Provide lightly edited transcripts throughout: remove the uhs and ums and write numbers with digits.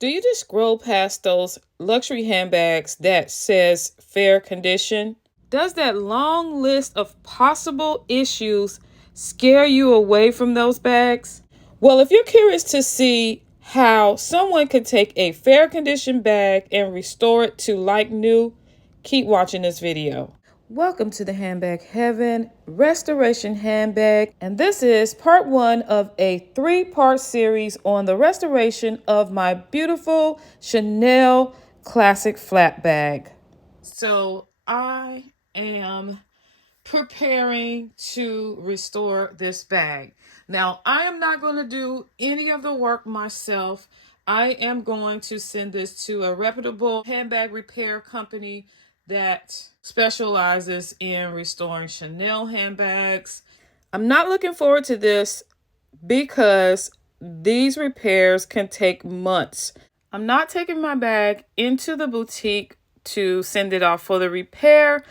Do you just scroll past those luxury handbags that says fair condition? Does that long list of possible issues scare you away from those bags? Well, if you're curious to see how someone could take a fair condition bag and restore it to like new, keep watching this video. Welcome to the Handbag Heaven Restoration Handbag, and this is part one of a three-part series on the restoration of my beautiful Chanel classic flat bag. So I am preparing to restore this bag. Now, I am not going to do any of the work myself. I am going to send this to a reputable handbag repair company that specializes in restoring Chanel handbags. I'm not looking forward to this because these repairs can take months. I'm not taking my bag into the boutique to send it off for the repair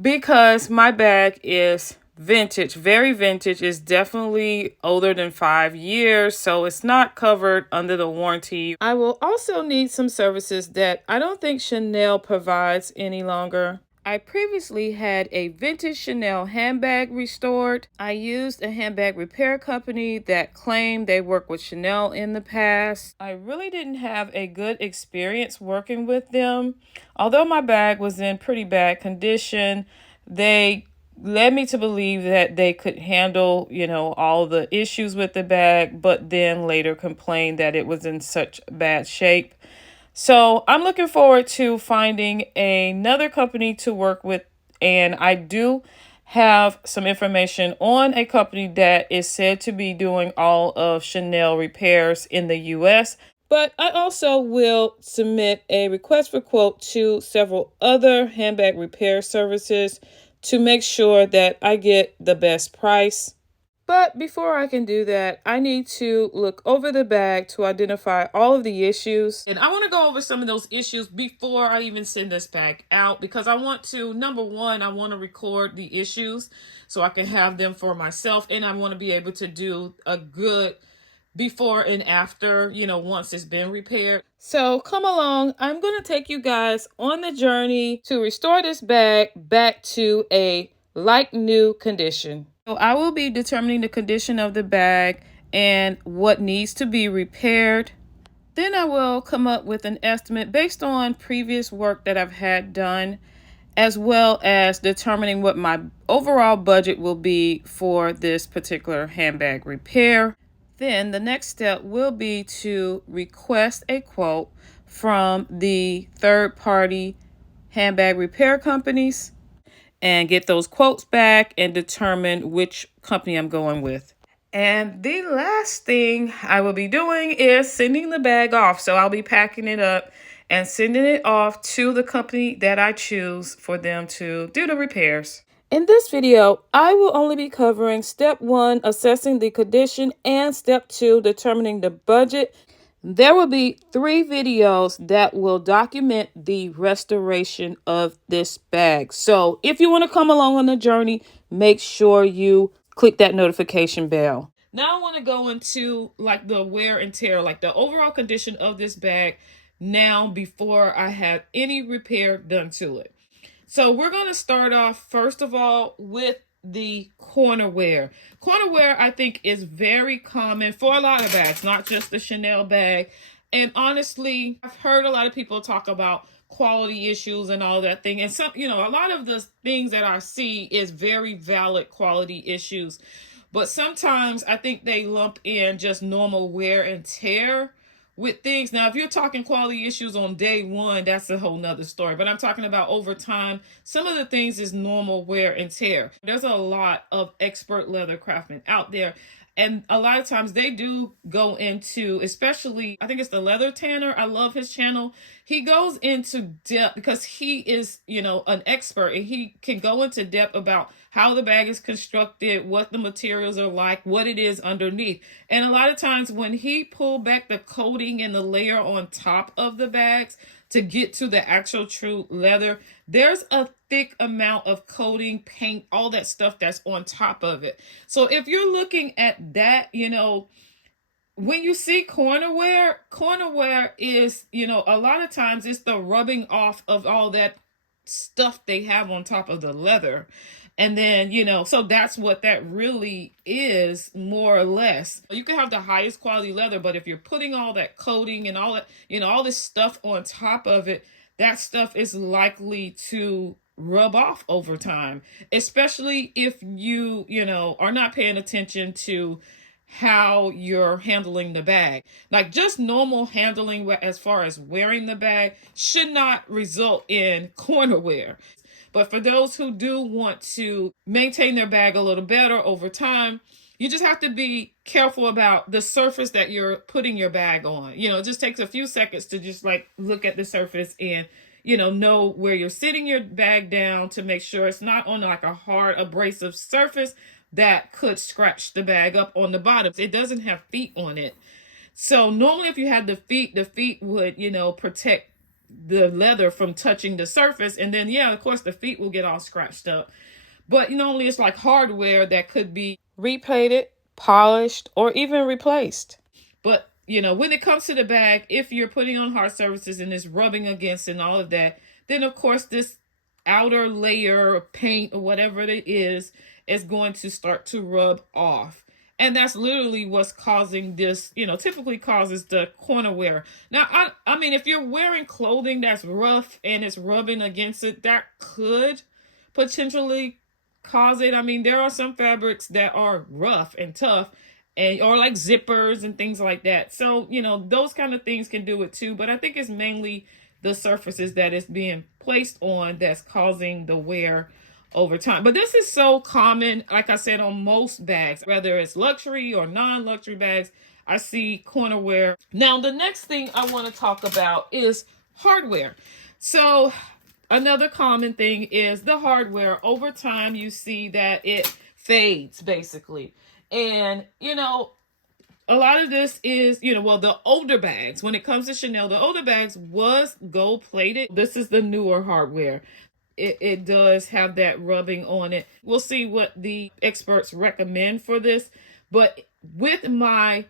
because my bag is vintage, very vintage. It's definitely older than 5 years, so it's not covered under the warranty. I will also need some services that I don't think Chanel provides any longer. I previously had a vintage Chanel handbag restored. I used a handbag repair company that claimed they worked with Chanel in the past. I really didn't have a good experience working with them. Although my bag was in pretty bad condition, they led me to believe that they could handle, all the issues with the bag, but then later complained that it was in such bad shape. So I'm looking forward to finding another company to work with, and I do have some information on a company that is said to be doing all of Chanel repairs in the US. But I also will submit a request for quote to several other handbag repair services to make sure that I get the best price. But before I can do that, I need to look over the bag to identify all of the issues. And I want to go over some of those issues before I even send this bag out, because I want to, number one, I want to record the issues so I can have them for myself. And I want to be able to do a good before and after, once it's been repaired. So come along. I'm going to take you guys on the journey to restore this bag back to a like new condition. So I will be determining the condition of the bag and what needs to be repaired. Then I will come up with an estimate based on previous work that I've had done, as well as determining what my overall budget will be for this particular handbag repair. Then the next step will be to request a quote from the third-party handbag repair companies and get those quotes back and determine which company I'm going with. And the last thing I will be doing is sending the bag off. So I'll be packing it up and sending it off to the company that I choose for them to do the repairs. In this video, I will only be covering step 1, assessing the condition, and step 2, determining the budget. There will be 3 videos that will document the restoration of this bag. So if you want to come along on the journey, make sure you click that notification bell. Now I want to go into like the wear and tear, like the overall condition of this bag now before I have any repair done to it. So we're going to start off, first of all, with the corner wear. Corner wear, I think, is very common for a lot of bags, not just the Chanel bag. And honestly, I've heard a lot of people talk about quality issues and all that thing. And some, a lot of the things that I see is very valid quality issues. But sometimes I think they lump in just normal wear and tear with things. Now, if you're talking quality issues on day one, that's a whole nother story. But I'm talking about over time. Some of the things is normal wear and tear. There's a lot of expert leather craftsmen out there. And a lot of times they do go into, especially, I think it's the Leather Tanner. I love his channel. He goes into depth because he is, an expert, and he can go into depth about how the bag is constructed, what the materials are like, what it is underneath. And a lot of times when he pulled back the coating and the layer on top of the bags to get to the actual true leather, there's a thick amount of coating, paint, all that stuff that's on top of it. So if you're looking at that, when you see cornerwear is, a lot of times it's the rubbing off of all that stuff they have on top of the leather. And then, so that's what that really is, more or less. You can have the highest quality leather, but if you're putting all that coating and all that, all this stuff on top of it, that stuff is likely to rub off over time, especially if you are not paying attention to how you're handling the bag. Like just normal handling as far as wearing the bag should not result in corner wear. But for those who do want to maintain their bag a little better over time, you just have to be careful about the surface that you're putting your bag on. It just takes a few seconds to just like look at the surface and know where you're sitting your bag down to make sure it's not on like a hard abrasive surface that could scratch the bag up on the bottom. It doesn't have feet on it. So normally if you had the feet would, protect the leather from touching the surface. And then, yeah, of course, the feet will get all scratched up. But normally it's like hardware that could be replated, polished, or even replaced. But, when it comes to the bag, if you're putting on hard surfaces and it's rubbing against and all of that, then of course this outer layer of paint or whatever it is going to start to rub off. And that's literally what's causing this, typically causes the corner wear. Now, I mean, if you're wearing clothing that's rough and it's rubbing against it, that could potentially cause it. I mean, there are some fabrics that are rough and tough, or like zippers and things like that. So, those kind of things can do it too. But I think it's mainly the surfaces that it's being placed on that's causing the wear over time. But this is so common, like I said, on most bags, whether it's luxury or non-luxury bags, I see corner wear. Now, the next thing I want to talk about is hardware. So another common thing is the hardware. Over time, you see that it fades, basically. And, a lot of this is, the older bags. When it comes to Chanel, the older bags was gold plated. This is the newer hardware. It does have that rubbing on it. We'll see what the experts recommend for this. But with my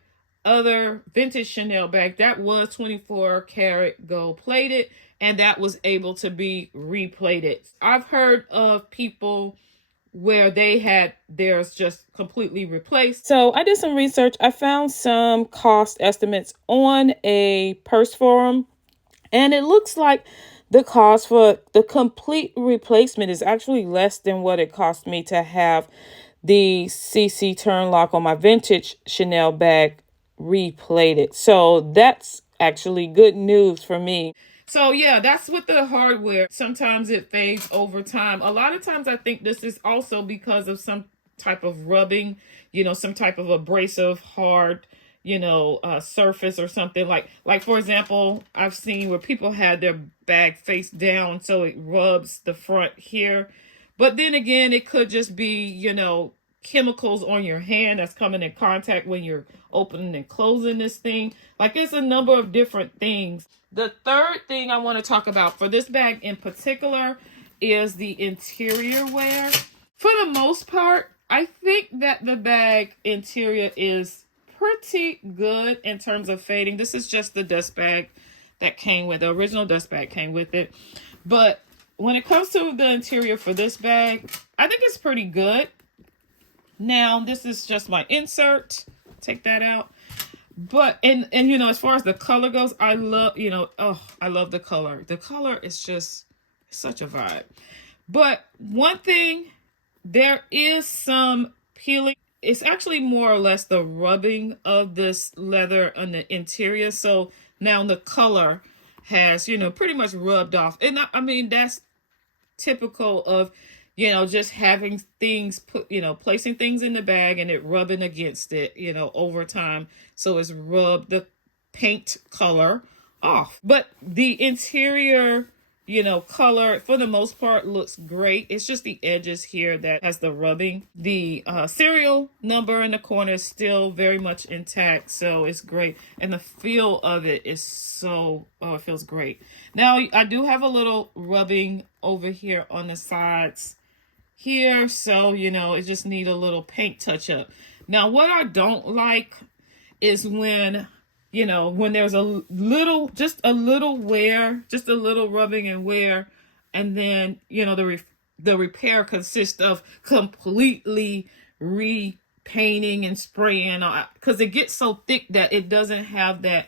other vintage Chanel bag, that was 24 karat gold plated, and that was able to be replated. I've heard of people where they had theirs just completely replaced. So I did some research. I found some cost estimates on a purse forum, and it looks like the cost for the complete replacement is actually less than what it cost me to have the CC turn lock on my vintage Chanel bag replated. So that's actually good news for me. So yeah, that's with the hardware. Sometimes it fades over time. A lot of times I think this is also because of some type of rubbing, some type of abrasive hard surface or something like for example, I've seen where people had their bag face down, so it rubs the front here. But then again, it could just be, chemicals on your hand that's coming in contact when you're opening and closing this thing. Like it's a number of different things. The third thing I want to talk about for this bag in particular is the interior wear. For the most part, I think that the bag interior is pretty good in terms of fading. This is just the dust bag that came with the original dust bag came with it. But when it comes to the interior for this bag, I think it's pretty good. Now, this is just my insert. Take that out. But, and as far as the color goes, I love, I love the color. The color is just such a vibe. But one thing, there is some peeling. It's actually more or less the rubbing of this leather on the interior. So now the color has, pretty much rubbed off. And I mean, that's typical of, just having things put, placing things in the bag and it rubbing against it, over time. So it's rubbed the paint color off. But the interior, color for the most part looks great. It's just the edges here that has the rubbing. The serial number in the corner is still very much intact, so it's great. And the feel of it is it feels great. Now, I do have a little rubbing over here on the sides here, so, it just need a little paint touch up. Now, what I don't like is when, when there's a little, just a little wear, just a little rubbing and wear, and then, the repair consists of completely repainting and spraying, because it gets so thick that it doesn't have that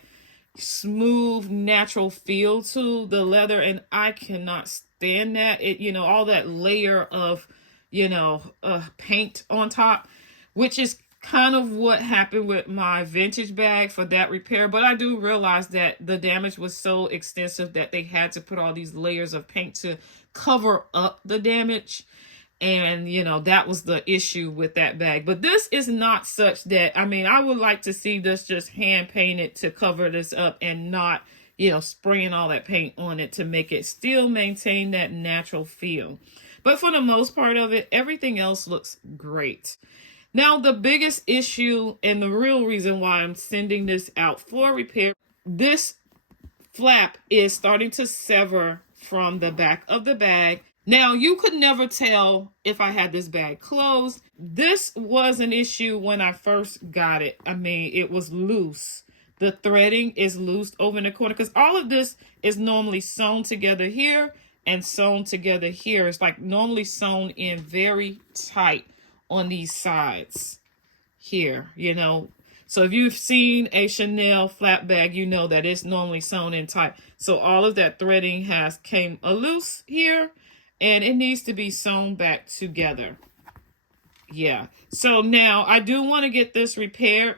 smooth natural feel to the leather, and I cannot stand that. All that layer of paint on top, which is kind of what happened with my vintage bag for that repair. But I do realize that the damage was so extensive that they had to put all these layers of paint to cover up the damage. And, that was the issue with that bag. But this is not such that, I would like to see this just hand painted to cover this up and not, spraying all that paint on it to make it still maintain that natural feel. But for the most part of it, everything else looks great. Now, the biggest issue and the real reason why I'm sending this out for repair, this flap is starting to sever from the back of the bag. Now, you could never tell if I had this bag closed. This was an issue when I first got it. It was loose. The threading is loose over in the corner because all of this is normally sewn together here and sewn together here. It's like normally sewn in very tight on these sides here, So if you've seen a Chanel flap bag, you know that it's normally sewn in tight. So all of that threading came loose here, and it needs to be sewn back together. Yeah. So now I do want to get this repaired.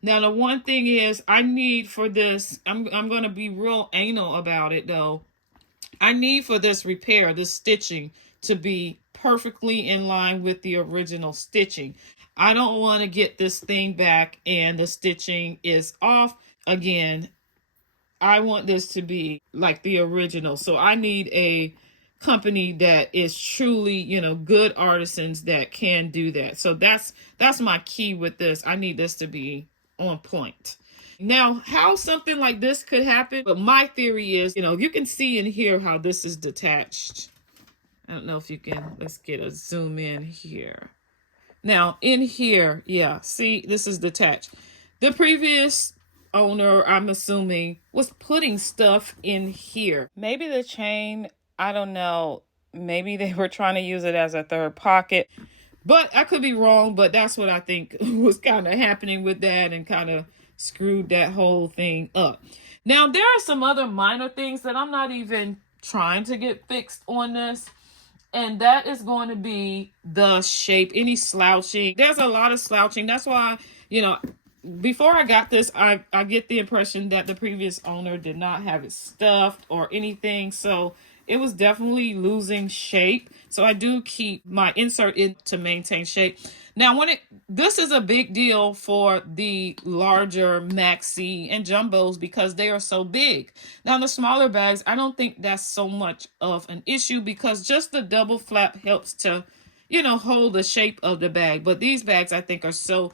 Now the one thing is I need for this, I'm going to be real anal about it though. I need for this repair, this stitching, to be perfectly in line with the original stitching. I don't want to get this thing back and the stitching is off. Again, I want this to be like the original. So I need a company that is truly, good artisans that can do that. So that's my key with this. I need this to be on point. Now, how something like this could happen, but my theory is, you can see and hear how this is detached. I don't know if you can, let's get a zoom in here. Now, in here, yeah, see, this is detached. The previous owner, I'm assuming, was putting stuff in here. Maybe the chain, I don't know, maybe they were trying to use it as a third pocket. But I could be wrong, but that's what I think was kind of happening with that and kind of screwed that whole thing up. Now, there are some other minor things that I'm not even trying to get fixed on this. And that is going to be the shape, any slouching. There's a lot of slouching. That's why, before I got this, I get the impression that the previous owner did not have it stuffed or anything. So it was definitely losing shape. So I do keep my insert in to maintain shape. Now, this is a big deal for the larger maxi and jumbos because they are so big. Now, the smaller bags, I don't think that's so much of an issue because just the double flap helps to, hold the shape of the bag. But these bags, I think, are so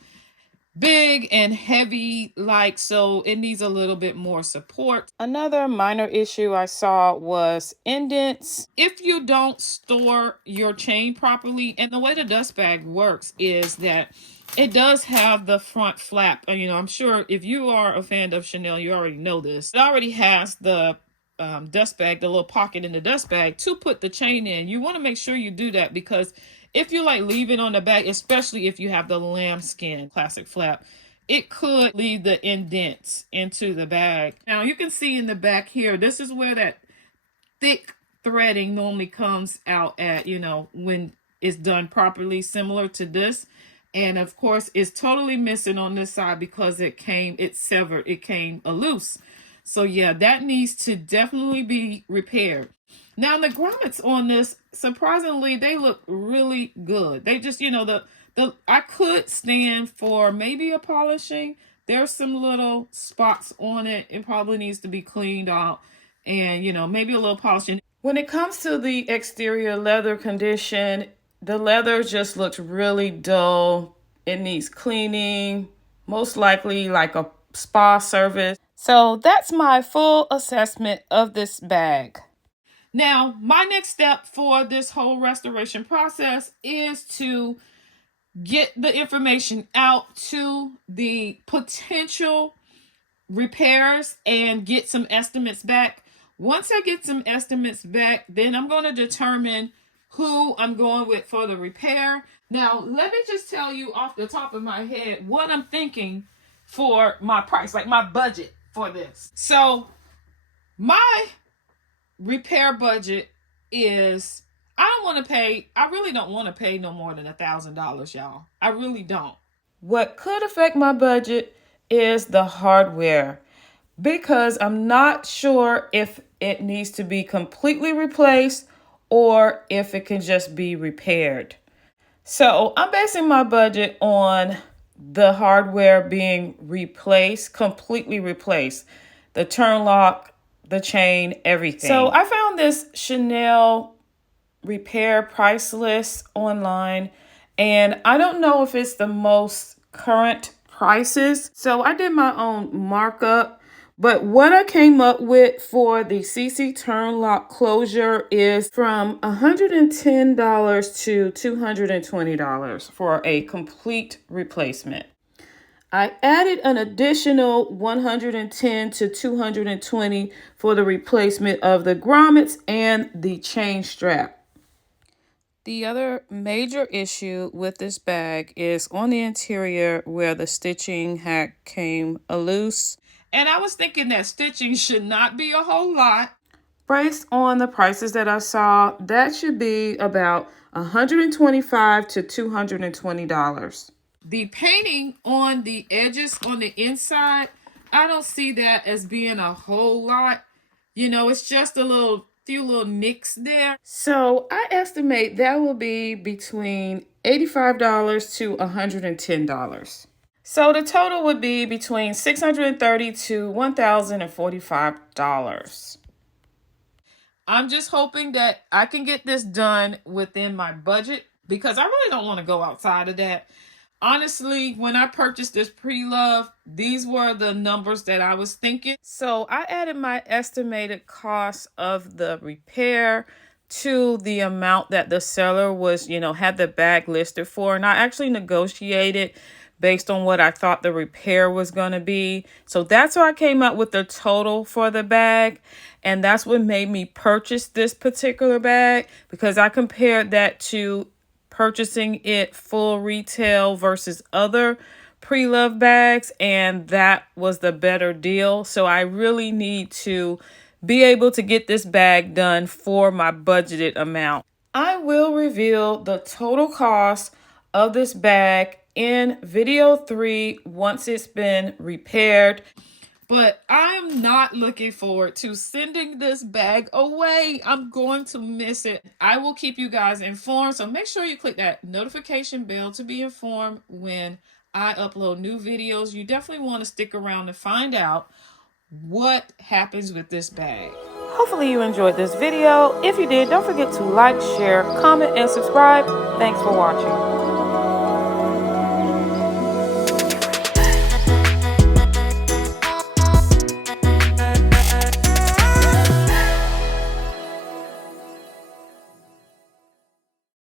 big and heavy, so it needs a little bit more support. Another minor issue I saw was indents. If you don't store your chain properly, and the way the dust bag works is that it does have the front flap. I'm sure if you are a fan of Chanel, you already know this. It already has the dust bag, the little pocket in the dust bag to put the chain in. You want to make sure you do that because if you leave it on the back, especially if you have the lambskin classic flap, it could leave the indents into the bag. Now you can see in the back here, this is where that thick threading normally comes out at, when it's done properly, similar to this. And of course, it's totally missing on this side because it severed, it came loose. So yeah, that needs to definitely be repaired. Now, the grommets on this, surprisingly, they look really good. They just, I could stand for maybe a polishing. There's some little spots on it. It probably needs to be cleaned out and, maybe a little polishing. When it comes to the exterior leather condition, the leather just looks really dull. It needs cleaning, most likely like a spa service. So that's my full assessment of this bag. Now, my next step for this whole restoration process is to get the information out to the potential repairs and get some estimates back. Once I get some estimates back, then I'm going to determine who I'm going with for the repair. Now, let me just tell you off the top of my head what I'm thinking for my price, like my budget for this. So, my repair budget is, I really don't want to pay no more than $1,000, y'all. I really don't. What could affect my budget is the hardware, because I'm not sure if it needs to be completely replaced or if it can just be repaired. So I'm basing my budget on the hardware being replaced, completely replaced. The turn lock, the chain, everything. So I found this Chanel repair price list online, and I don't know if it's the most current prices. So I did my own markup, but what I came up with for the CC turn lock closure is from $110 to $220 for a complete replacement. I added an additional $110 to $220 for the replacement of the grommets and the chain strap. The other major issue with this bag is on the interior where the stitching had came loose. And I was thinking that stitching should not be a whole lot. Based on the prices that I saw, that should be about $125 to $220. The painting on the edges on the inside, I don't see that as being a whole lot. You know, it's just a few little nicks there. So I estimate that will be between $85 to $110. So the total would be between $630 to $1,045. I'm just hoping that I can get this done within my budget, because I really don't want to go outside of that. Honestly, when I purchased this pre-loved, these were the numbers that I was thinking. So I added my estimated cost of the repair to the amount that the seller was, had the bag listed for. And I actually negotiated based on what I thought the repair was going to be. So that's how I came up with the total for the bag. And that's what made me purchase this particular bag, because I compared that to purchasing it full retail versus other pre-loved bags, and that was the better deal. So I really need to be able to get this bag done for my budgeted amount. I will reveal the total cost of this bag in video 3 once it's been repaired. But I'm not looking forward to sending this bag away. I'm going to miss it. I will keep you guys informed. So make sure you click that notification bell to be informed when I upload new videos. You definitely want to stick around to find out what happens with this bag. Hopefully you enjoyed this video. If you did, don't forget to like, share, comment, and subscribe. Thanks for watching.